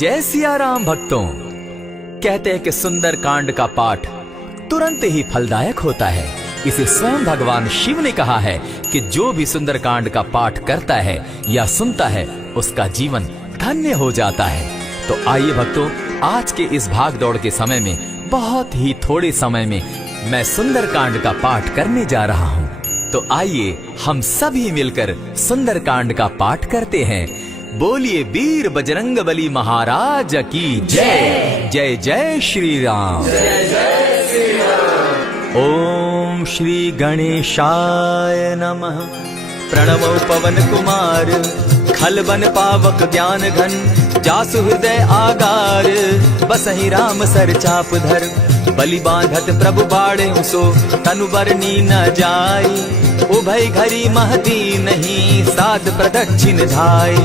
जय सिया राम भक्तों। कहते हैं कि सुंदर कांड का पाठ तुरंत ही फलदायक होता है। इसे स्वयं भगवान शिव ने कहा है कि जो भी सुंदर कांड का पाठ करता है या सुनता है उसका जीवन धन्य हो जाता है। तो आइए भक्तों, आज के इस भाग दौड़ के समय में बहुत ही थोड़े समय में मैं सुंदर कांड का पाठ करने जा रहा हूँ। तो आइए हम सभी मिलकर सुंदर कांड का पाठ करते हैं। बोलिए वीर बजरंगबली महाराज की जय। जय जय श्री राम। जय जय श्री राम। ओम श्री गणेशाय नमः। प्रणवो पवन कुमार खलबन पावक ज्ञान घन जासु हृदय आगार बसहि राम सर चाप धर बलि बांधत प्रभु बाड़े सो तनु बरनी न जाई उभय घरी महती नहीं साध प्रदक्षिण धाय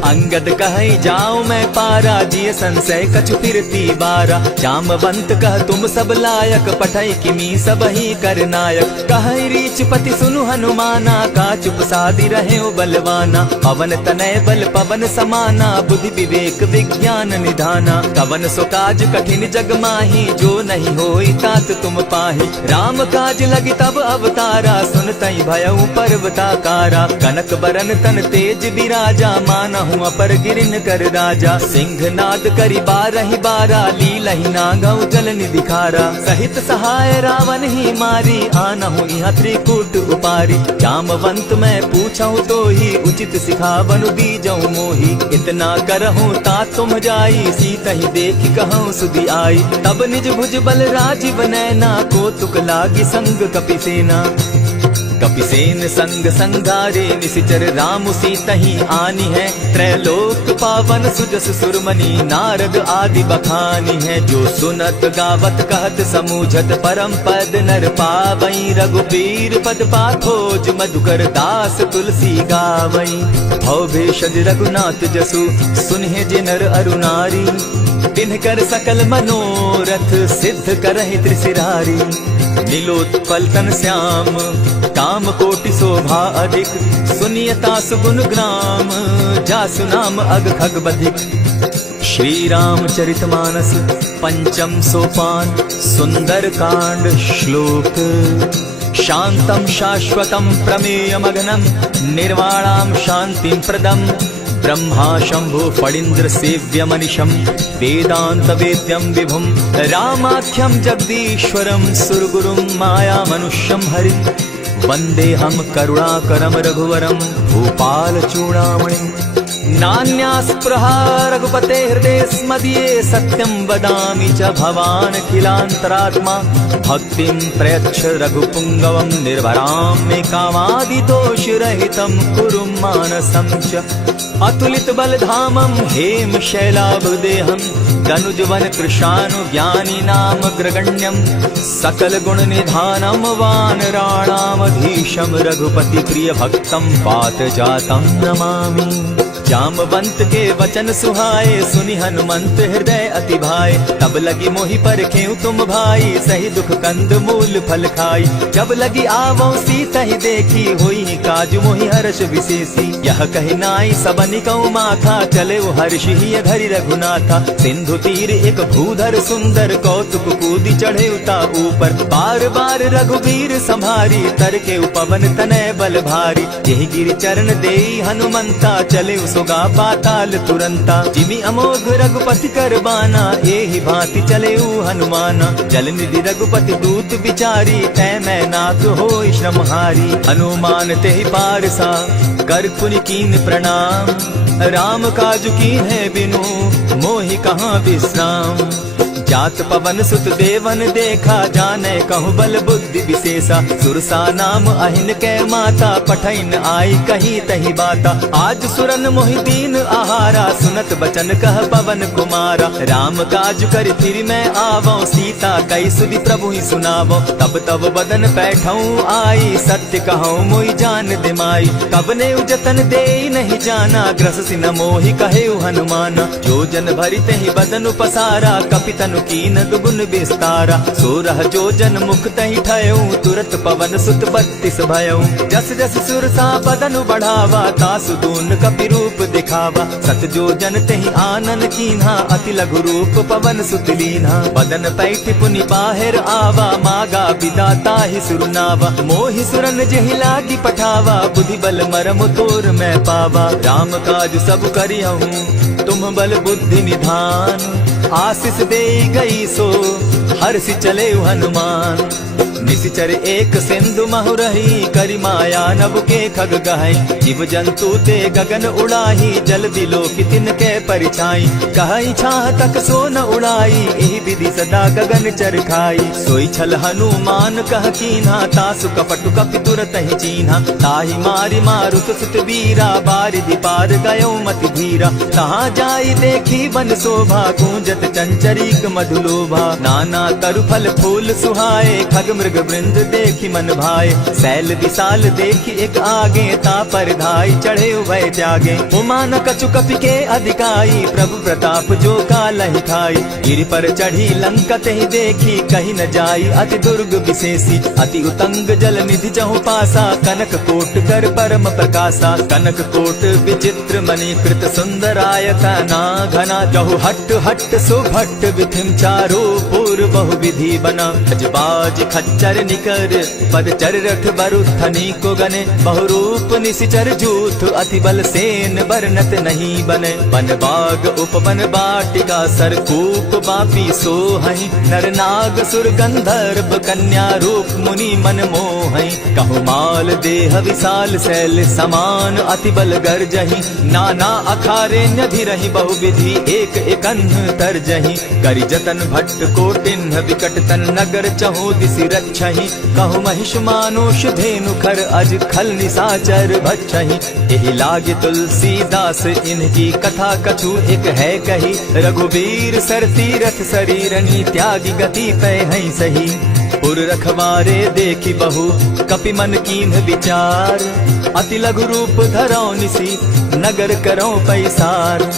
अंगद कहे जाऊं मैं पारा जिय संशय कछु फिरती बारा जामवंत कह तुम सब लायक पठय किमी सब ही कर नायक कहे रीच पति सुनु हनुमाना का चुप सादी रहे बलवाना पवन तनय बल पवन समाना बुद्धि विवेक विज्ञान निधाना कवन सो काज कठिन जग माही जो नहीं होई तात तुम पाही राम काज लगी तब अवतारा सुनतई भयउ पर्वताकारा कनक बरन तन तेज विराजा माना अपर गिरिन कर राजा सिंह नाद करी बारहि बारा लीलहि नागौ जल निधि खारा सहित सहाय रावण ही मारी आनहु इहाँ त्रिकूट उपारी जामवंत मैं पूछऊं तो ही उचित सिखावनु बीजऊ मोही इतना करहूं ता तुम जाई सीतहि देखि कहूं सुधि आई तब निज भुज बल राजीव नैना को तुक लागी संग कपिसेना कपिसेन संग संगारे निशिचर राम सीतहि आनी है त्रैलोक पावन सुजस सुरमणि नारद आदि बखानी है जो सुनत गावत कहत समूझत परम पद नर पावई रघुबीर पद पाखोज मधुकर दास तुलसी गावई भव भेषज रघुनाथ जसु सुनहि जे नर अरु नारी तिनकर सकल मनोरथ सिद्ध करहि त्रिशिरारी नीलोत्पल तन श्याम काम कोटि शोभा अधिक सुनियता सुगुण ग्राम जासु नाम अग खग बधिक। श्री रामचरितमानस पंचम सोपान सुंदर कांड श्लोक शांतम शाश्वतम प्रमेयमगनम निर्वाणाम शांतिं प्रदम ब्रह्मा शंभु फणीन्द्र सेव्य मनिशम वेदांत वेद्यम विभुम रामाख्यम जगदीश्वरम सुरगुरुम माया मनुष्यम हरि वंदे हम करुणाकरम रघुवरम भूपाल चूड़ामणि नान्यास्पृहा रघुपते हृदय स्मदीये सत्यं वदामि च भवान् खिलान्तरात्मा भक्तिं प्रयच्छ रघुपुंगवं निर्भरां मे कामादिदोषरहितं कुरु मानसं च अतुलित बलधामं हेम शैलाभदेहं दनुजवन कृशानु ज्ञानी नाम ग्रगण्यं सकल गुण निधानं वानराणामधीशं रघुपति प्रिय भक्तं पात जातं नमामि। जामवंत के वचन सुहाए सुनि हनुमंत हृदय अति भाए तब लगी मोहि परखेउ तुम भाई सही दुख कंद मूल फल खाई जब लगी आवो सीतहि देखी होई काज मोहि हर्ष विशेषी यह कहि नाई सबनि कौ माथा चले हर्ष ही धरि रघुनाथा सिंधु तीर एक भूधर सुंदर कौतुक कूदी चढ़े उता ऊपर बार बार रघुवीर संभारी तर के उपवन तनय बल भारी यही गिरि चरण देई हनुमंता चले सुगा पाताल तुरंता जिमि अमोघ रघुपति कर बाना एहि भांति चले हनुमाना जल निधि रघुपति दूत बिचारी तै मैं नाथ होई श्रमहारी हनुमान तेहि पारसा कर पुनि कीन प्रणाम राम काजु कीन है बिनु मोहि कहाँ विश्राम जात पवन सुत देवन देखा जाने कहु बल बुद्धि विशेषा सुरसा नाम अहिन कै माता पठैन आई कही तही बाता आज सुरन मोहि दीन आहारा सुनत बचन कह पवन कुमारा राम काज कर फिर मैं आवो सीता कई सुधि प्रभु ही सुनावो तब तब बदन बैठऊं आई सत्य कहूँ मोहि जान दिमाई कब ने जतन दे नहीं जाना ग्रस सिन मोहि कहे हनुमाना जो जन भरित ही बदन पसारा कपितनु कीन दुगुन विस्तारा। 16 जोजन मुख तहि ठयऊ, तुरत पवन सुत 32 भयऊ। जस जस सुरसा बदन बढ़ावा, तासु दून कपि रूप दिखावा। 7 जोजन तेहि आनन कीन्हा, अति लघु रूप पवन सुत लीन्हा। बदन पैठ पुनि बाहिर आवा, मागा बिदा ताहि सुरनावा। मोहि सुरन जेहि लागी पठावा, बुद्धि बल मरम तोर मैं पावा। राम काज सब करिहूँ, तुम बल बुद्धि निधान। आशीष दे गई सो हर्षि चले हनुमान। निशिचर एक सिंधु महु रही, करि माया नभ के खग गहई। जीव जंतु ते गगन उड़ाही, जल बिलो की तिनके परिछाई। कहई छाह तक सो न उड़ाई, एहि विधि सदा गगन चर खाई। सोई छल हनुमान कह कीन्हा, तासु कपटु कपि तुरत ही चीन्हा। ताहि मारि मारुत सुत वीरा, बारिधि पार गयो मति धीरा। तहाँ जाई देखी बन शोभा, गूंजत चंचरीक मधुलोभा। नाना तरु फल फूल सुहाए, खग मृग वृंद देखी मन भाए। सैल विशाल देखी एक आगे, ता पर धाई चढ़े भय त्यागे। उमान कछु कपि के अधिकाई, प्रभु प्रताप जो कालहि खाई। गिरि पर चढ़ी लंका तेहि देखी, कहीं न जाई अति दुर्ग विशेषी। अति उतंग जल निधि जहु पासा, कनक कोट कर परम प्रकाशा। कनक कोट विचित्र मणि कृत सुंदरायतना घना। जहु हट हट सुभट विधिम चारो पूर्व बहु विधि बना। अजबाज खच्चर निकर पद चर रथ बरुथनी को गने। बहुरूप निशिचर जूथ, अति बल सेन बरनत नहीं बने। बन बाग उपवन बाटिका, सरकूप बापी सोहई। नर नाग सुर गंधर्व कन्या, रूप मुनि मन मोहई। कहु माल देह विशाल शैल समान, अति बल गर्जही। नाना अखारे न्यधिरहि बहुविधि, एक एकन्ह तरजही। करि जतन भट्ट कोटिन्ह विकट तन, नगर चहु दिसि रक्षहि। कहु महिष मानुष धेनु खर, अज खल निशाचर भक्षहि। एहि लागे तुलसीदास इनकी कथा, कछु एक है कही। रघुबीर सर तीरथ शरीरनी, त्यागी गति पै हई सही। पुर रखवारे देखी बहु, कपि मन कीन्ह विचार। अति लघु रूप धरौ निसी, नगर करौ पैसार।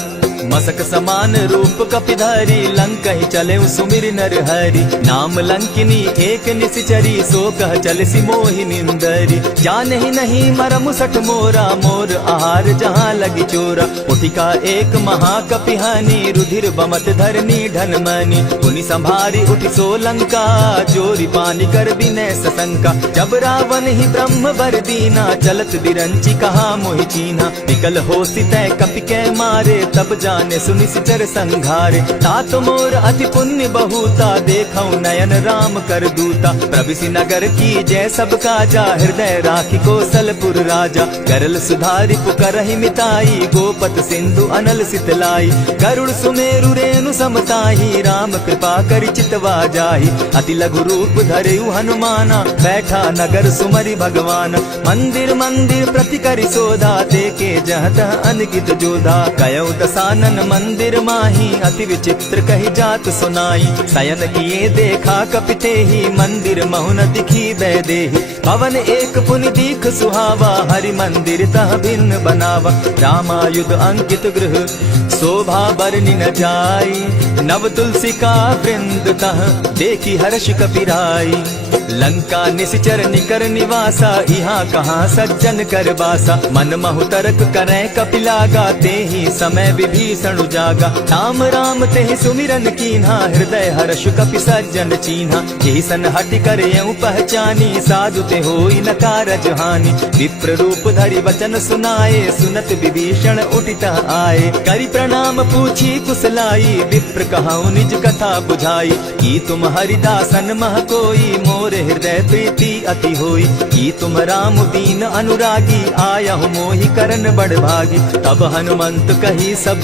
मसक समान रूप कपिधारी, लंकहि चले सुमिर नर हरि। नाम लंकिनी एक निशिचरी, सो कह चल सी मोहि निंदरी। जानहि नहीं मरम सठ मोरा, मोर आहार जहाँ लगी चोरा। उठिका एक महाकपिहानी, रुधिर बमत धरनी ढन मनी। पुनि संभारी उठि सो लंका, जोरी पानी कर बिनै सशंका। जब रावण ही ब्रह्म बर दीना, चलत बिरंची कहा मोहि चीन्हा। निकल होसि तै कपि कै मारे, तब जाने सुनिश्चर संघारे। तात मोर अति पुण्य बहुता, देखौ नयन राम कर दूता। प्रविशि नगर की जय सब काजा, हृदय राखी कौशलपुर राजा। करल सुधारि पुकरहि मिताई, गोपत सिंधु अनल सितलाई। गरुड़ सुमेरु रेणु समताही, राम कृपा करि चितवा जाहि। अति लघु रूप धरेउ हनुमाना, बैठा नगर सुमरि भगवान। मंदिर मंदिर प्रति करि सोधा, देखे जहत अनगित जोधा। कयौ दसानन मंदिर माही, अति विचित्र कही जात सुनाई। शयन किए देखा कपिते ही, मंदिर महु न दिखी बैदेही। भवन एक पुनि दीख सुहावा, हरि मंदिर तह भिन्न बनावा। रामायुध अंकित गृह, शोभा बरनि न जाई। नव तुलसी का वृंद तह, देखी हर्ष कपिराई। लंका निशिचर निकर निवासा, यहाँ कहाँ सज्जन कर बासा। मन महु तरक करै कपिलागा, तेहि समय विभीषण जागा। राम राम तेहि सुमिरन कीन्हा, हृदय हर्ष कपि सज्जन चीन्हा। एहि सन हटि करयउ पहचानी, साधु ते होई न कारज हानि। विप्र रूप धरि वचन सुनाए, सुनत विभीषण उठित आए। करि प्रणाम पूछी कुशलाई, विप्र कहौ निज कथा बुझाई। की तुम हरिदासन मह कोई, मोर हृदय प्रीति अति होई। की तुम राम दीन अनुरागी, आयहु मोहि करन बड़ भागी। तब हनुमंत कही सब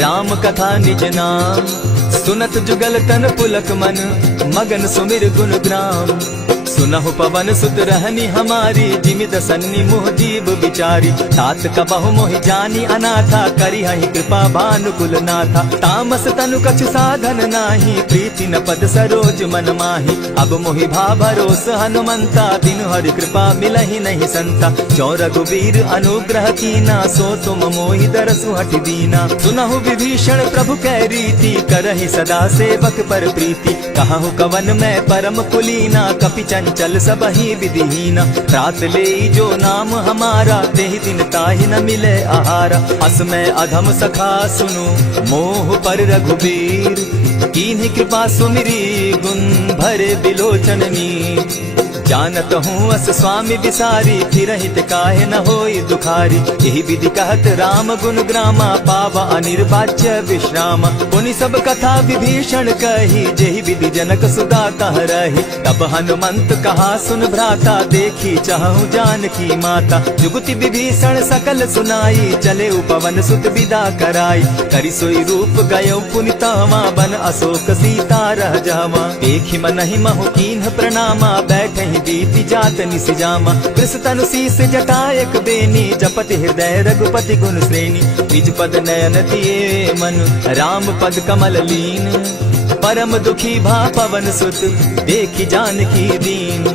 राम कथा निज नाम। सुनत जुगल तन पुलक मन, मगन सुमिर गुण ग्राम। सुनहु पवन सुत रहनी हमारी, जिमि दसन्नी मुह जीव बिचारी। तात कबहु मोहि जानी अनाथा, करी हहि कृपा भानुकुल नाथा। तामस तनु कछु साधन नाही, प्रीति न पद सरोज मन माही। अब मोहि भा भरोस हनुमंता, बिनु हरि कृपा मिलहि नहीं संता। जो रघुबीर अनुग्रह कीना, सो तुम मोहि दरसु हठि दीना। सुनहु विभीषण प्रभु कै रीति, करहि सदा सेवक पर प्रीति। कहु कवन मैं परम कुलीना, कपि चंचल सबहि विधिहीना। रात ले जो नाम हमारा, तेहि दिन ताहि न मिले आहारा। अस मैं अधम सखा सुनु, मोह पर रघुबीर। कीन्ही कृपा सुमिरी, गुण भरे बिलोचन नीर। जानत हूँ अस स्वामी बिसारी, फिरहित काहे न होई दुखारी। यही विधि कहत राम गुण ग्रामा, पावा अनिर्वाच्य विश्राम। पुनि सब कथा विभीषण कही, जेहि विधि जनक सुदा कह रही। तब हनुमंत कहा सुन भ्राता, देखी चाहूं जानकी माता। जुगति विभीषण सकल सुनाई, चले पवन सुत विदा कराई। करि सोई रूप गयो पुनि तावा, बन अशोक सीता रह जावा। देखि मनहि महु कीन्ह प्रणामा, बैठहि बीति जात निस जामा। कृष तनु शीस जटायक बेनी, जपति हृदय रघुपति गुण श्रेणी। निज पद नयन दिए मन, राम पद कमल लीन। परम दुखी भा पवन सुत, देखि जानकी दीन।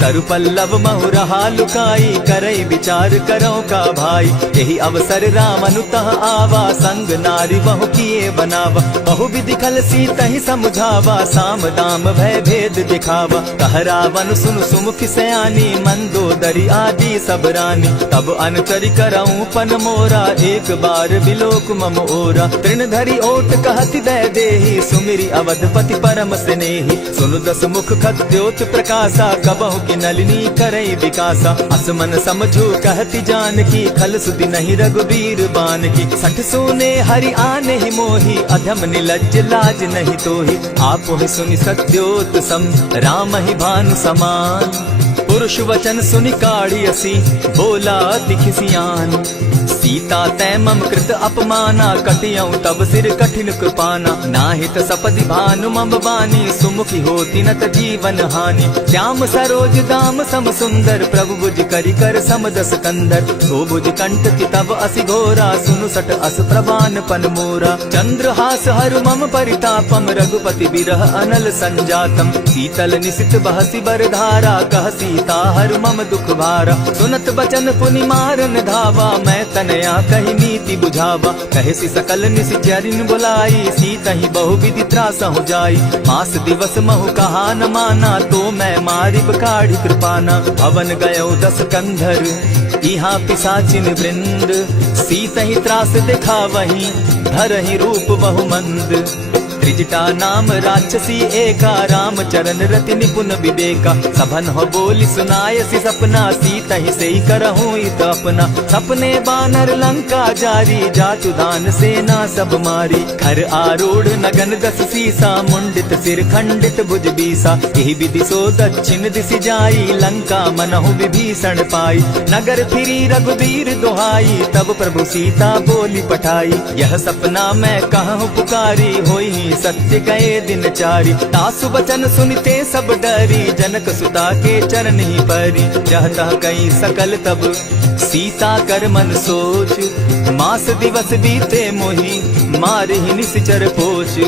तरु पल्लव महु रहा लुकाई, करई विचार करो का भाई। यही अवसर राम अनुतः आवा, संग नारी बहु किए बनावा। बहु विधि खल सीतहि समुझावा, साम दाम भय भेद दिखावा। कह रावण सुन सुमुख सयानी, मंदोदरी आदि सब रानी। तब अनुचरि करऊं पन मोरा, एक बार बिलोक मम ओरा। तृण धरि ओट कहति दय देहि, सुमिरि अवधपति परम स्नेही। सुनु दस मुख खद्योत प्रकाशा, कबहु की नलिनी करई विकासा। असमन समझू कहती जानकी, खल सुधि नहीं रघुबीर बान की। सठ सोने हरि आने ही मोही, अधम निलज्ज लाज नहीं तोही। आप ही सुनि सत्योत सम, राम ही भानु समान। पुरुष वचन सुनि काढ़ियसी, बोला दिखिसियान। सीता तै मम कृत अपमाना, कटियऊ तब सिर कठिन कृपाना। नाहित सपदि भानु मम बानी, सुमुखी होती नत जीवन हानि। श्याम सरोज दाम सम सुंदर, प्रभु बुझ करि कर समदस कंदर। सो बुझ कंठ की तब असि घोरा, सुनु सट अस प्रवान पन मोरा। चंद्रहास हरु मम परितापम, रघुपति बिरह अनल संजातम। शीतल निशित बहसी बर धारा, कह सीता हरु मम दुख भारा। सुनत बचन पुनि मारन धावा, मैं तनया कही नीति बुझावा। कहे सी सकल निश्चरिन बुलाई, सीतहि बहु विधि त्रास हो जाई। मास दिवस महु कहा न माना, तो मैं मारिब काढ़ी कृपाना। भवन गयो दस कंधर, इहाँ पिशाचिन वृंद। सीतहि त्रास दिखावहि, धरहि रूप बहु मंद। त्रिजटा नाम राक्षसी एका, राम चरण रति निपुण विवेका। सभन हो बोली सुनायसी सपना, सीतहि सेई करहूँ इत अपना। सपने बानर लंका जारी, जातु दान सेना सब मारी। खर आरूढ़ नगन दस सीसा, मुंडित सिर खंडित भुज बीसा। यही विधि सो दक्षिण दिशि जाई, लंका मनहु विभीषण पाई। नगर फिरी रघुबीर दुहाई, तब प्रभु सीता बोली पठाई। यह सपना मैं कहूँ पुकारी, होई सत्य गए दिन चारी। तासु बचन सुनते सब डरी, जनक सुता के चरण ही परी। जहता कई सकल तब सीता कर मन सोच, मास दिवस बीते मोही, मारे ही निश्चर पोच।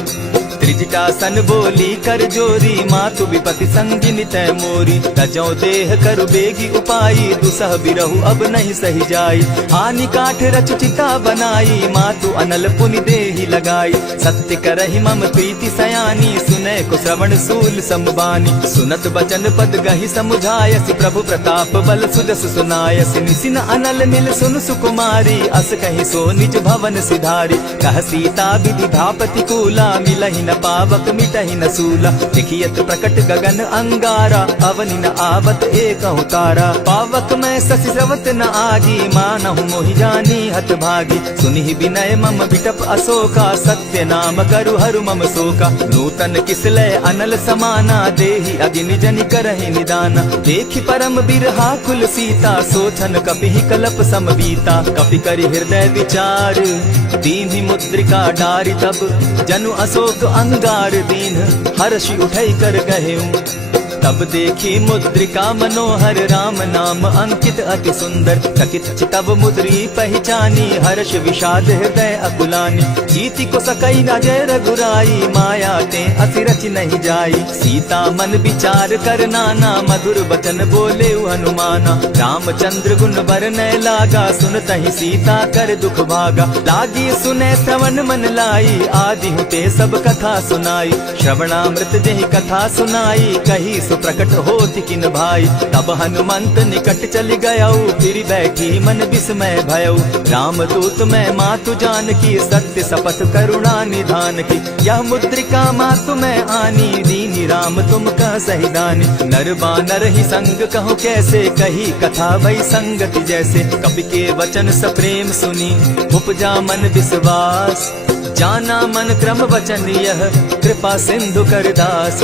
त्रिजटा सन बोली कर जोरी, मातु विपति संगिनी तै मोरी। तजौ देह करु बेगी उपाई, दुसह बिरहु अब नहीं सही जाई। हानि काठ रच चिता बनाई, मातु अनल पुनि देहि लगाई। सत्य करहि मम प्रीति सयानी, सुनै को श्रवण सूल समबानी। सुनत बचन पद गहि समुझायसि, प्रभु प्रताप बल सुजस सुनायसि। निसिन अनल मिल सुन सुकुमारी, अस कहि सो निज भवन सिधारी। कह सीता विधि धापति कूला, मिलहि न पावक मिटहि न सूला। देखियत प्रकट गगन अंगारा, अवनि न आवत एकहु तारा। पावक मैं शशि स्रवत न आगी, मानहु मोहि जानी हत भागी। सुनिहि विनय मम बिटप अशोका, सत्य नाम करु हरु मम शोका। नूतन किसलय अनल समाना, देहि अगिनि जनि करहि निदाना। देखि परम बिरहा कुल सीता, सोचन कपिहि कलप समबीता। कपि करि हृदय विचार, दीन्हि मुद्रिका डारि तब। जनु अशोक अंगार दीन, हर्षि उठै कर गहेऊ। तब देखी मुद्रिका मनोहर राम नाम अंकित अति सुंदर। चकित चितव मुद्री पहचानी हर्ष विषाद हृदय अकुलानी। जीति को सकई न जय रघुराई माया ते अति रच नहीं जाई। सीता मन विचार कर नाना मधुर बचन बोले हनुमाना। रामचंद्र गुण बरनय लागा सुनतहि सीता कर दुख भागा। लागी सुने श्रवण मन लाई आदि हुते सब कथा सुनाई। श्रवणामृत जेहि कथा सुनाई कही सो प्रकट होति किन भाई। तब हनुमंत निकट चल गयऊ फिर बैठी मन विस्मय भयऊ। रामदूत मैं मातु जान की सत्य शपथ करुणा निधान की। यह मुद्रिका मातु मैं आनी दीनी राम तुम कह सही दानी। नर बानर ही संग कहूँ कैसे कही कथा भई संगति जैसे। कपि के वचन सप्रेम सुनी उपजा मन विश्वास। जाना मन क्रम वचन यह कृपा सिंधु कर दास।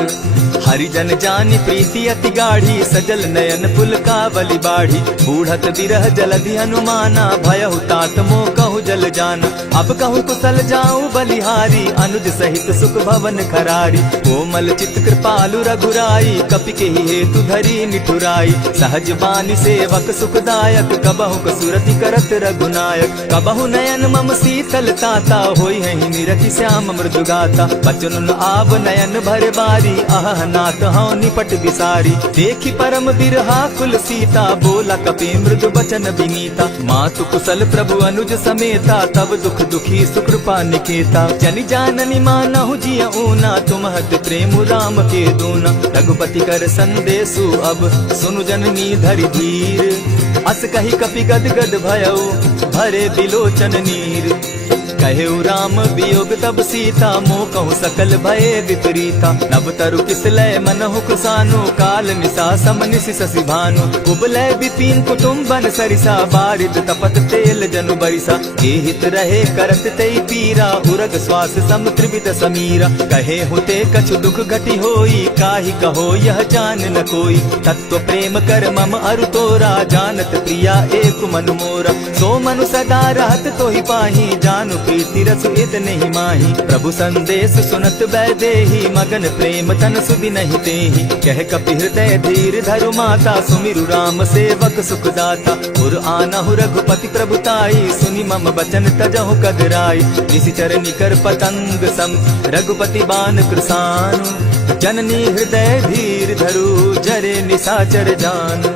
हरिजन जानी प्रीति अति गाढ़ी सजल नयन पुलकावली बाढ़ी। बूढ़त बिरह जलधि हनुमाना भयहु तात मोह कहु जल जाना। अब कहु कुशल जाऊं बलिहारी अनुज सहित सुख भवन खरारी। कोमल चित कृपालु रघुराई कपि के हेतु धरी निठुराई। सहज बानी सेवक सुखदायक कबहु कसुरति करत रघुनायक। कबहु नयन मम शीतल ताता होई है निरखि श्याम मृदुगाता। बचन आव नयन भर बारी आह नाथ हूँ निपट बिसारी। देखी परम बिरहा कुल सीता बोला कपि मृदु बचन विनीता। मातु कुशल प्रभु अनुज समेता तब दुख दुखी सुकृपा निकेता। जनि जाननी मानहु जिय ऊना तुम हत प्रेम राम के दूना। रघुपति कर संदेशु अब सुनु जननी धरि धीर। अस कही कपि गद गद भयऊ भरे बिलोचन नीर। कहेउ राम वियोग तब सीता मोह कहु सकल भये विपरीता। नव तरु किसलय मनहु कुसानु काल निशा समनिशि शशि भानु। उबलय विपिन कुटुम्बन सरिसा बारिद तपत तेल जनु बरिसा। हित रहे करत तेई पीरा उरग श्वास सम त्रिविध समीरा। कहे हुते कछु दुख घटी होई काहि कहो यह जान न कोई। तत्व प्रेम कर मम अरु तोरा जानत प्रिया एक मन मोरा। सो मनु सदा रहत तोहि पाही जानु प्रीति रस इतने ही माही। प्रभु संदेश सुनत बैदेही मगन प्रेम तन सुधि नहीं तेहि। कह कपि हृदय धीर धरु माता सुमिरु राम सेवक सुखदाता। उर आनहु रघुपति प्रभुताई सुनि मम बचन तजहु कगराई। निशिचर निकर पतंग सम रघुपति बान कृसानु। जननी हृदय धीर धरु जरे निशाचर जान।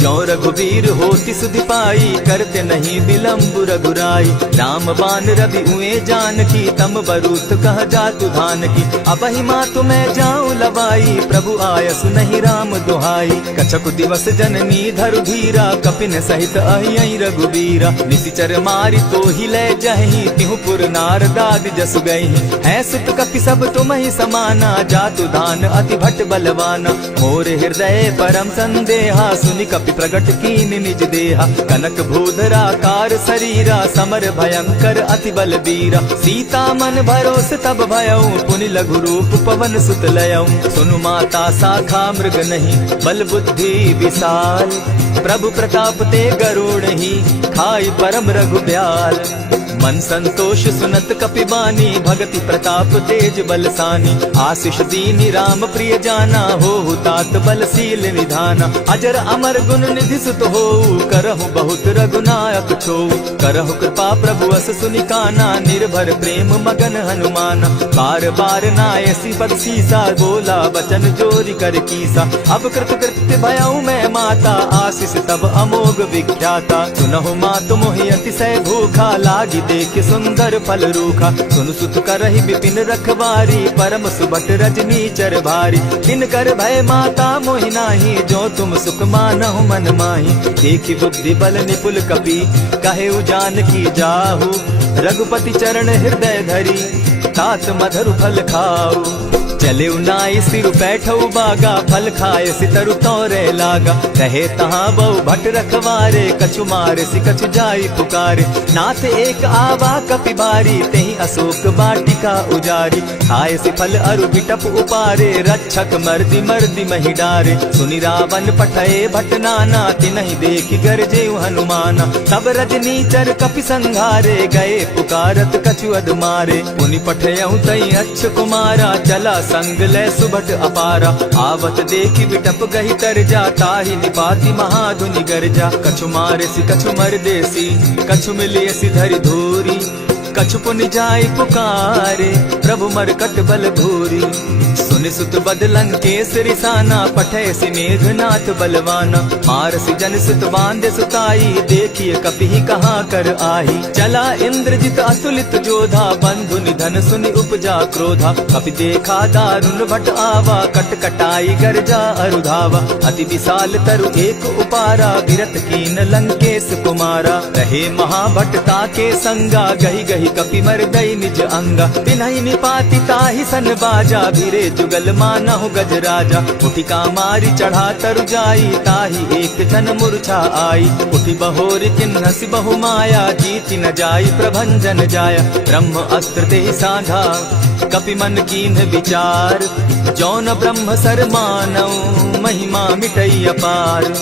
ज्यों रघुवीर होति सुधि पाई करते नहीं विलम्ब रघुराई। राम बान रवि उए जानकी तम बरूत कह जातु धान की। अबहि मातु मैं जाऊं लवाई प्रभु आयसु नहीं राम दुहाई। कछक दिवस जननी धरु धीरा कपिन सहित अहियहि रघुबीरा। निशिचर मारि तो ही लय जहि तिहु पुर नारदादि जसु गई। है सुत कपि सब तुम ही समाना जातु धान अति भट बलवाना। मोर हृदय परम संदेहा सुनि कपि प्रगट कीन निज देहा। कनक भूधराकार शरीरा समर भयंकर अति बलबीरा। सीता मन भरोस तब भयऊ पुनि लघु रूप पवन सुत लयऊ। सुनु माता शाखा मृग नहीं बल बुद्धि विशाल। प्रभु प्रताप ते गरुड़ ही खाई परम रघु ब्याल। मन संतोष सुनत कपि बानी भगति प्रताप तेज बलसानी। आशीष दीनी राम प्रिय जाना हो तात बलशील निधाना। अजर अमर गुण निधि सुत हो करहु बहुत रघुनायक छो। करहु कृपा प्रभु अस सुनि काना निर्भर प्रेम मगन हनुमाना। बार बार नायसी पद सीसा बोला बचन जोरी कर कीसा। अब कृत कृत्य भयऊ मैं माता आशीष तब अमोघ विख्याता। सुनहु मातु मोहि अतिशय भूखा लागी देख सुंदर फल रूखा। सुनु सुत करहि विपिन रखवारी परम सुबट रजनी चर भारी। दिन कर भय माता मोहि नाही जो तुम सुख मानहु मन माही। देखी बुद्धि बल निपुल कपि कहेउ जानकी जाहु। रघुपति चरण हृदय धरी तात मधुर फल खाऊ। चले नाई सिर बैठऊ बागा फल खाए सितरु तौरे लागा। रहे तहाँ बहु भट रखवारे, कछु मारे सि कछु जाई पुकारे। नाथ एक आवा कपि बारी, तेहि अशोक बाटिका उजारी। खाए सि फल अरु बिटप उपारे, रक्षक मर्दि मर्दि महि डारे। सुनि रावण पठये भट नाना, तिनहि देखि गरजे हनुमाना। तब रजनीचर कपि संघारे, गए पुकारत कछु अध मारे। पुनि पठयहु तई अच्छ कुमारा, चला संग ले सुभट अपारा। आवत देखि बिटप गहि तर जा, ताहि निपाति महाधुनि गर्जा। कछु मारे सि कछु मर्देसी, कछु मिलियसि धरि धूरी। कछु पुनि जाय पुकारे, प्रभु मरकट बल भूरी। सुनि सुत बद लंकेश रिसाना, पठय सि मेघनाथ बलवाना। मारसि जन सुत बांधे सुताई, देखिए कपि कहाँ कर आही। चला इंद्रजित अतुलित जोधा, बंधु निधन सुनि उपजा क्रोधा। कपि देखा दारुण भट आवा, कट कटाई गर्जा अरुधावा। अति विशाल तरु एक उपारा, विरत कीन लंकेश कुमारा। रहे महाभट ताके संगा, गही गही कपि मर्दई निज अंगा। तिन्हि निपाति ताहि सन बाजा, भिरे जुगल मानहु गजराजा। उठिका मारी चढ़ा तरु जाई, ताहि एक जन मूर्छा आई। उठि बहोर किन्हसि बहु माया, जीति न जाई प्रभंजन जाया। ब्रह्म अस्त्र तेहि साधा, कपि मन कीन्ह विचार। जौन ब्रह्म सर मानऊ, महिमा मिटई अपार।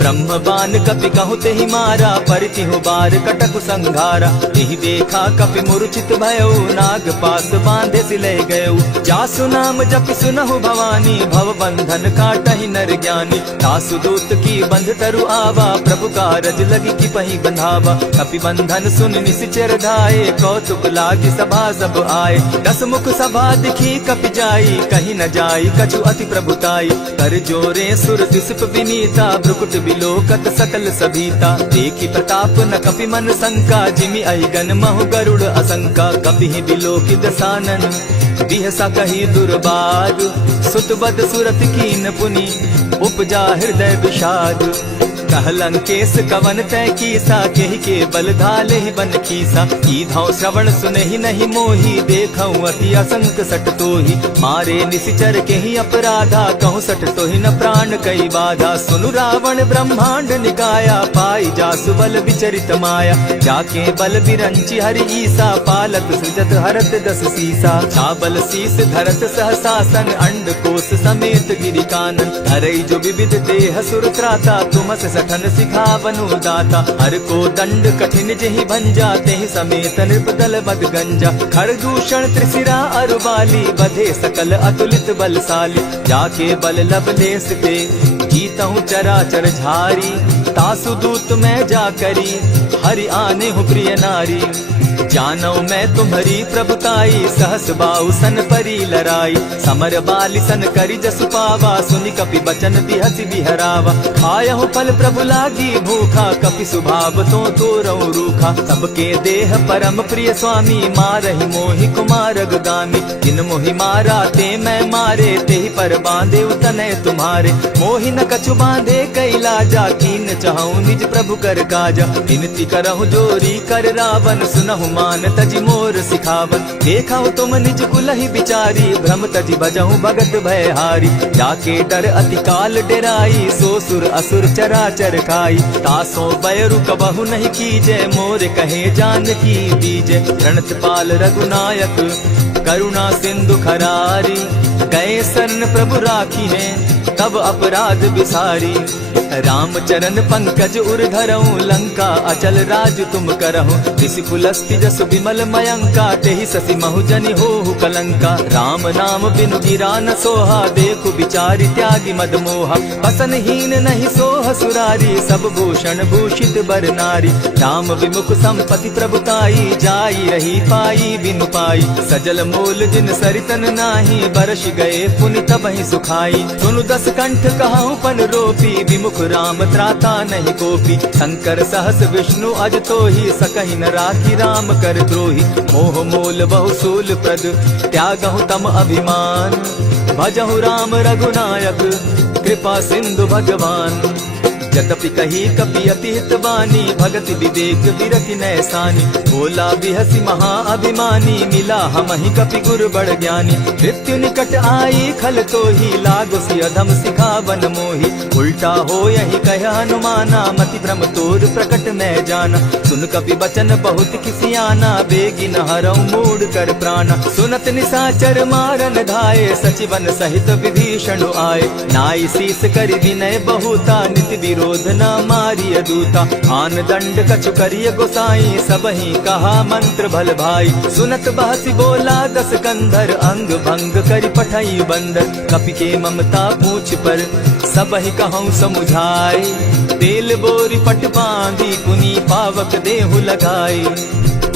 ब्रह्म बान कपि कहु तेहि मारा, परितिहु बार कटक संघारा। तेहि देखा कपि मूर्छित भयउ, नाग पास बांधे सि ले गयउ। जासु नाम जपि सुनहु भवानी, भव बंधन काटहि नर ज्ञानी। तासु दूत की बंध तरु आवा, प्रभु कारज लगी कि पहि बंधावा। कपि बंधन सुन निसिचर धाये, कौतुक लागी सभा सब आए। दस मुख सभा दिखी कपि जाई, कहीं न जाई कछु अति प्रभुताई। कर जोरे सुर दिसप विनीता, भ्रुकुट बिलोकत सकल सभीता। देखी प्रताप न कपि मन शंका, जिमि अहिगन महु गरुड़ असंका। कपि बिलोकि दसानन, बिहसा कही दुर्बाद। सुत बद सुरत कीन पुनि, उपजा हृदय विषाद। कह लंकेश कवन तै कीसा, केहि के बल धाले ही बन कीसा। ईधौ श्रवण सुनहि नहीं मोही, देखऊं अति असंक सट तोही। मारे निसिचर केहि अपराधा, कहूँ सट तोहि न प्राण कई बाधा। सुनु रावण ब्रह्मांड निकाया, पाई जासु बल विचरित माया। जाके बल बिरंचि हरि ईसा, पालत सृजत हरत दस सीसा। छाबल शीस धरत सहसासन, अंड कोश समेत गिरि कानन। धरई जो विविध देह सुर त्राता, तुमस सठन सिखावनु दाता। हर को दंड कठिन जेहि भंजा, तेहि समेत नृपदल बद गंजा। खरदूषण त्रिशिरा अरुबाली, बधे सकल अतुलित बलशाली। जाके बल लवलेस ते, जीतहु चराचर झारी। तासु दूत मैं जा करी, हरि आने हूँ प्रिय नारी। जानौ मैं तुम्हारी प्रभुताई, सहस बाहु सन परी लराई। समर बाली सन करि जसु पावा, सुनि कपि बचन बिहसि बिहरावा। खायहु फल प्रभु लागी भूखा, कपि सुभाव तो तोरऊ रूखा। सबके देह परम प्रिय स्वामी, मारहि मोहि कुमारग गामी। जिन मोहि मारा ते मैं मारे, तेहि पर बांधे उतने तुम्हारे। मोहि न कछु बांधे कैलाजा, कीन चाहूं निज प्रभु कर काजा। विनती करहु जोरी कर रावण, सुनहु मान तजि मोर सिखावन। देखा तुम निज कुलहि बिचारी, भ्रम तजि भजहु भगत भयहारी। जाके डर अति काल डेराई, सो सुर असुर चराचर खाई। तासो बैरु कबहु नहीं कीजे, मोर कहे जानकी बीजे। प्रणत पाल रघुनायक, करुणा सिंधु खरारी। गए शरण प्रभु राखी है, तब अपराध विसारी। राम चरण पंकज उर धरऊं, लंका अचल राज तुम करहु। ऋषि पुलस्ति जस विमल मयंका, तेहि ससि महु जनि होहु कलंका। राम नाम बिनु गिरा न सोहा, देखु बिचारी त्यागी मद मोहा। बसन हीन नहीं सोह सुरारी, सब भूषण भूषित बर नारी। राम विमुख संपति प्रभुताई, जाई रही पाई बिनु पाई। सजल मोल जिन सरितन नाही, बरस गए पुनि तबहि सुखाई। सुनु दस कंठ कहूँ पन रोपी, विमुख राम त्राता नहीं कोपी। शंकर सहस विष्णु अज तोहि, सकहि न राखी राम कर द्रोही। मोह मोल बहु सूल प्रद, त्यागहु तम अभिमान। भजहु राम रघुनायक, कृपा सिंधु भगवान। यद्यपि कही कपि अति हितवानी, भगति विवेक विरति नैसानी। बोला बिहसी महा अभिमानी, मिला हमहि कपि गुर बड़ ज्ञानी। मृत्यु निकट आई खल तो ही, लागो सि अधम सिखावन मोही। उल्टा हो यही कह हनुमाना, मति भ्रम तोर प्रकट मैं जाना। सुन कपि बचन बहुत किसियाना, बेगी न हरऊ मूड कर प्राणा। सुनत निशाचर मारन धाये, सचिवन सहित विभीषण आए। नाई शीस करि विनय बहुता, नित विरोध न मारिय दूता। आन दंड कछु करिय गोसाई, सबहि कहा मंत्र भल भाई। सुनत बहसी बोला दस कंधर, अंग भंग करि पठई बंदर। कपि के ममता पूछ पर, सबहि कहूँ समुझाई। तेल बोरी पट बांधी, पुनी पावक देहु लगाई।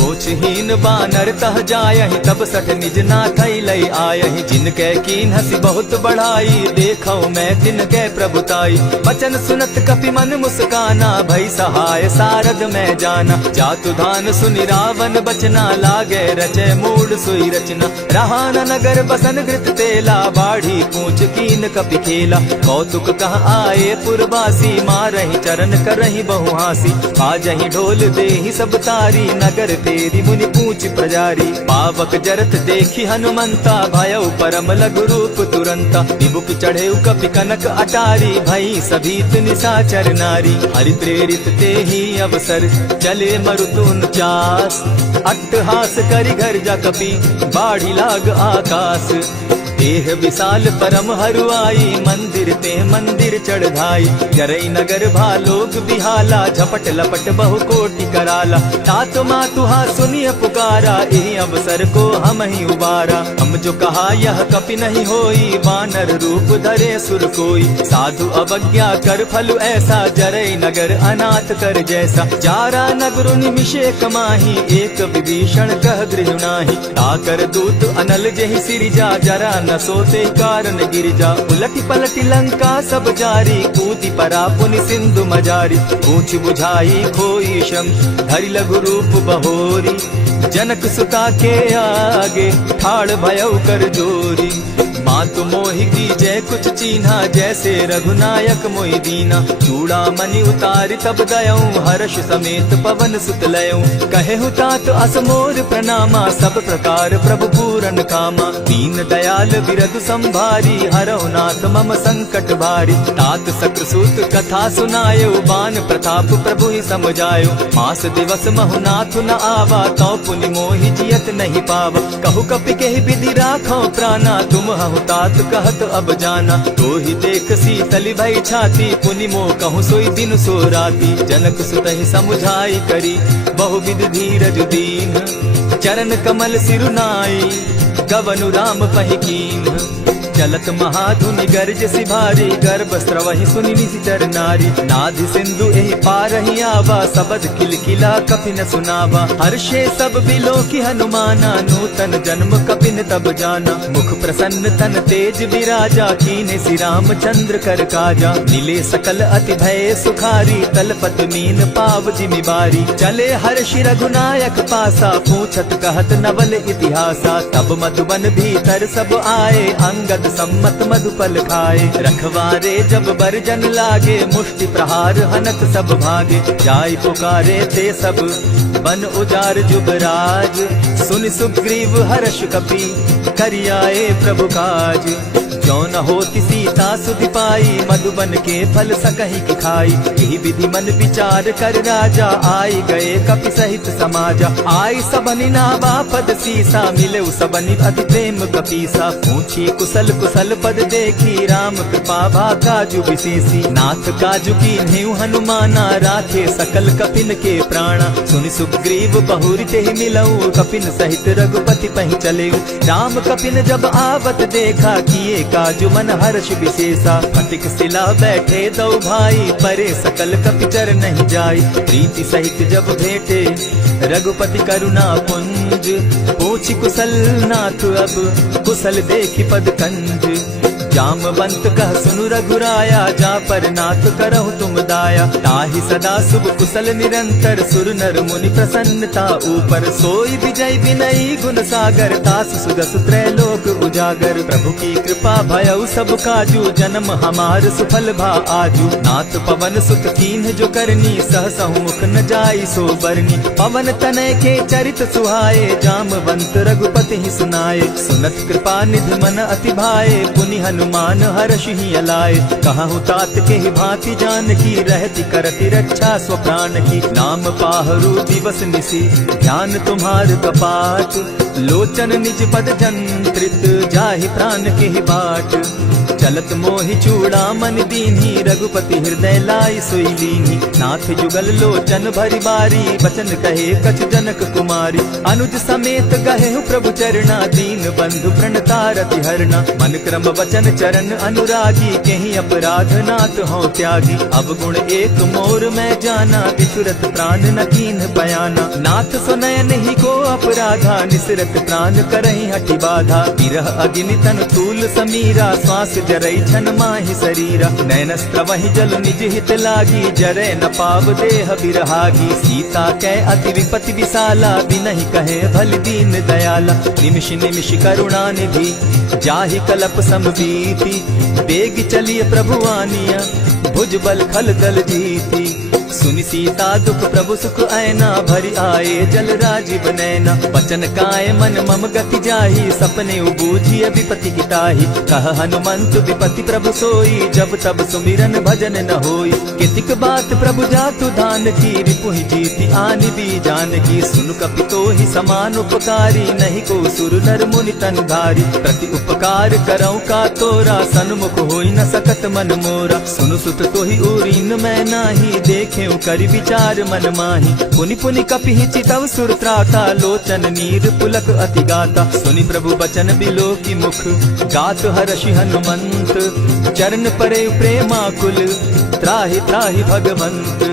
ओछहीन बानर तह जायहि, तब सठ निज नाथई लई आयहि। जिनके कीन हसी बहुत बढ़ाई, देखौ मैं तिनके प्रभुताई। बचन सुनत कपि मन मुस्काना, भई सहाय सारद मैं जाना। जातु धान सुनि रावण बचना, लागे रचे मूड सोई रचना। रहा न नगर बसन घृत तेला, बाढ़ी पूछ कीन कपि खेला। कौतुक कह आए पुरवासी, मारहि चरण करहि बहु हासी। बाजहि ढोल देहि सब तारी, नगर तेरी मुनि पूछ प्रजारी। पावक जरत देखी हनुमंता, भयउ परम लघु रूप तुरंता। विमुख चढ़े कपि कनक अटारी, भई सभीत निशाचर नारी। हरि प्रेरित ते ही अवसर, चले मरुतुन चास। अट्टहास करि घर जा कपि, बाढ़ी लाग आकाश। देह विशाल परम हरुआई, मंदिर ते मंदिर चढ़ाई। जरई नगर भालोग बिहाला, झपट लपट बहु कोटि कराला। तात मातुहा सुनिय पुकारा, एहि अवसर को हम ही उबारा। हम जो कहा यह कपि नहीं होई, वानर रूप धरे सुर कोई। साधु अवज्ञा कर फल ऐसा, जरई नगर अनाथ कर जैसा। जारा नगरु निमिषे कमाही, एक विभीषण कह गृह नाही। ताकर दूत अनल जेहि सिरिजा, जरा न सोते कारण गिरिजा। उलटी पलटी लंका सब जारी, कूदी परा पुनि सिंधु मजारी। पूछ बुझाई खोई श्रम, धरि लघु रूप बहोरी। जनक सुता के आगे, ठाड़ भयउ कर जोरी। मातु मोहि दीजै कुछ चीन्हा, जैसे रघुनायक मोहि दीना। चूड़ा मणि उतारि तब दयऊं, हर्ष समेत पवन सुत लयऊं। कहेहु तात असमोर प्रणामा, सब प्रकार प्रभु पूरन कामा। दीन दयाल बिरधु संभारी, हरहु नाथ मम संकट भारी। तात सक्रसूत कथा सुनायो, बान प्रताप प्रभु ही समझायो। मास दिवस महु नाथ न आवा, तौ पुनि मोहि जियत नहीं पावा। कहु कपि केहि विधि राखो प्राणा, तुम हहु तात कहत अब जाना। तो ही देख शीतल भई छाती, पुनि मोह कहूँ सोई दिन सो राती। जनक सुतहि समुझाई करी, बहु विधि धीरज दीन। चरण कमल सिरुनाई, गवनु राम पहि कीन। चलत महाधुनि गर्ज सिभारी, गर्भ स्रवहि सुनि निशिचर नारी। नाधि सिंधु एहि पारहि आवा, सबद किलकिला कपि न सुनावा। हर्षे सब बिलो की हनुमाना, नूतन जन्म कपि न तब जाना। मुख प्रसन्न तन तेज विराजा, कीने श्री रामचंद्र कर काजा। मिले सकल अति भय सुखारी, तलपत मीन पाव जिमि बारी। चले हर्षि रघुनायक पासा, पूछत कहत नवल इतिहासा। तब मधुबन भीतर सब आए, अंगद सम्मत मधुपल खाए। रखवारे जब बरजन लागे, मुष्टि प्रहार हनत सब भागे। जाय पुकारे ते सब, बन उजार जुबराज। सुनि सुग्रीव हर्ष कपि, करियाए प्रभु काज। जो न होती सीता सुधि पाई, मधुबन के फल सकहि की खाई। यही विधि मन विचार कर राजा, आई गए कपि सहित समाजा। आई सबनि नावा पद सीसा, मिले सबनि अति प्रेम कपीसा। पूछी कुशल कुशल पद देखी, राम कृपा भा काजु विशेषी। नाथ काजु की नेउ हनुमाना, राखे सकल कपिन के प्राणा। सुनि सुग्रीव बहुरि तेहि मिलऊ, कपिन सहित रघुपति पहि चलेऊ। राम कपिन जब आवत देखा, किए काजु मन हर्ष विशेषा। फटिक सिला बैठे दो भाई, परे सकल कपिचर नहीं जाई। प्रीति सहित जब भेटे, रघुपति करुणा पुंज। पूछि कुशल नाथ अब, कुशल देखि पद कंज। जामवंत कह सुनु रघुराया, जा पर नाथ करहु तुम दाया। ताहि सदा शुभ कुशल निरंतर, सुर नर मुनि प्रसन्नता ऊपर। सोई विजय विनयी गुण सागर, तास सुदस त्रैलोक उजागर। प्रभु की कृपा भयउ सब काजू, जन्म हमार सुफल भा आजू। नाथ पवन सुत कीन्ह जो करनी, सहसहु मुख न जाई सो बरनी। पवन तनय के चरित सुहाए, जामवंत रघुपति ही सुनाए। सुनत कृपा निधि मन अति भाए, पुनि हनुमान हर्षि अलाए। कहु तात के ही भांति जान की, रहति करति रक्षा स्व प्राण की। नाम पाहरु दिवस निसी, ध्यान तुम्हार कपाट। लोचन निज पद जंत्रित, जाहि प्राण के ही बाट। चलत मोहि चूड़ामणि दीन्ही, रघुपति हृदय लाई सोई लीन्ही। नाथ जुगल लोचन भरि बारी, बचन कहे कछ जनक कुमारी। अनुज समेत गहेहु प्रभु चरणा, दीन बंधु प्रणतारति हरना। मन क्रम वचन चरण अनुरागी, केहि अपराध नाथ हो त्यागी। अब गुण एक मोर मैं जाना, बिसुरत प्राण न कीन्ह बयाना। नाथ सुनयन ही को अपराधा, निसरत प्राण करहि हठि बाधा। विरह अग्नि तन तूल समीरा, श्वास जरई छन माहि शरीरा। नैनस्त्र वहि जल निज हित लागी, जरै न पाव देह बिरहागी। सीता कै अति विपति विशाला, बिनहि कहे भल दीन दयाला। निमिष निमिष करुणा निधि, जाहि कलप समबीति। बेग चलिए प्रभु आनिया, भुज बल खल दल जीती। सुनि सीता दुख प्रभु सुख ऐना, भरि आए जल राजीव नैना। वचन काय मन मम गति जाहि, सपने बूझिय विपति हिताहि। कह हनुमंत विपति प्रभु सोई, जब तब सुमिरन भजन न होई। कितिक बात प्रभु जातु धान की, रिपुहि जीति आनि दी जानकी। सुनु कपितोहि समान उपकारी, नहीं को सुर नर मुनि तन धारी। प्रति उपकार करऊं का तोरा, सन्मुख होई न सकत मन मोरा। सुनु सुत तोहि उरीन मैं नाही, देखे करि विचार मन माही। पुनि पुनि कपिहि चितव सुर त्राता, लोचन नीर पुलक अति गाता। सुनि प्रभु बचन बिलो की मुख, गात हर्षि हनुमंत। चरण परे प्रेमाकुल, त्राहि त्राहि भगवंत।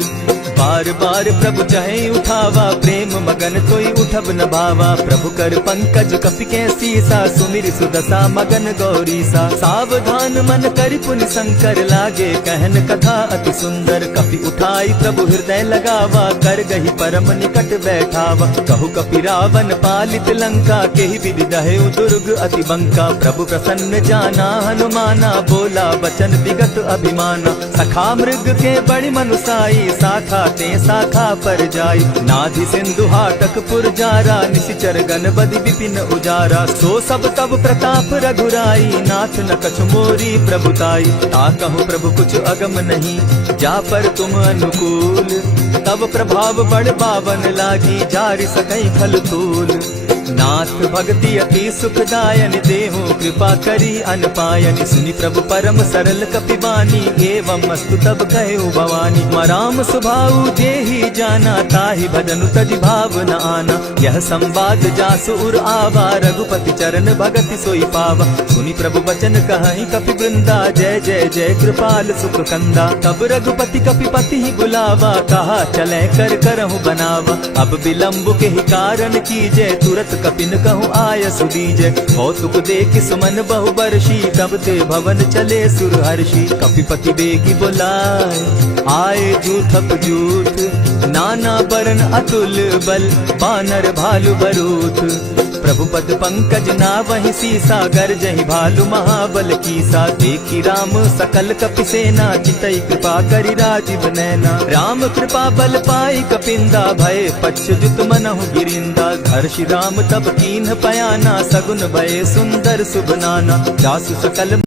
बार बार प्रभु चहे उठावा, प्रेम मगन कोई उठब न भावा। प्रभु कर पंकज कपि के सीसा, सुमिर सुदशा मगन गौरीसा। सावधान मन करि पुनि शंकर, लागे कहन कथा अति सुंदर। कपि उठाई प्रभु हृदय लगावा, कर गही परम निकट बैठावा। कहु कपि रावण पालित लंका, केहि विधि दहेउ दुर्ग अति बंका। प्रभु प्रसन्न जाना हनुमाना, बोला वचन विगत अभिमाना। सखा मृग के बड़ि मनुसाई, साखा ते शाखा पर जाई। नाधि सिंधु हाटक पुर जारा, निशिचर गण बदि विपिन उजारा। सो सब तब प्रताप रघुराई, नाथ न कछु मोरी प्रभुताई। ताकहु प्रभु कुछ अगम नहीं, जा पर तुम अनुकूल। तब प्रभाव बड़ पावन लागी, जारि सकई खल तूल। नाथ भक्ति अति सुखदायन, देहु कृपा करी अनपायन। सुनि प्रभु परम सरल कपिबानी, एवं मस्तु तब कहु भवानी। मराम सुभाऊ जेहि जाना, ताहि भजनु तजि भाव न आना। यह संवाद जासु उर आवा, रघुपति चरण भगति सोई पावा। सुनि प्रभु बचन कहहि कपि वृंदा, जय जय जय कृपाल सुख कंदा। तब रघुपति कपिपति ही बुलावा, कहा चले कर करहु बनावा। अब विलम्ब के ही कारण कीजय, तुरत कपिन कहूँ आय सुदीजय। कौतुक देख सुमन बहु बरसी, तब ते भवन चले सुर हर्षि। कपिपति बेगी बुलाए, आए जूथप जूथ। नाना बरन अतुल बल, बानर भालु बरूथ। प्रभु पद पंकज नावहि सीसा, गरजहि भालु महाबल कीसा। देखि राम सकल कपि सेना, चितई कृपा करि राजीव नैना। राम कृपा बल पाई कपिंदा, भय पच्युत मनहु गिरिंदा। हर्षि राम तब कीन्ह पयाना, सगुन भय सुंदर शुभ नाना। जासु सकल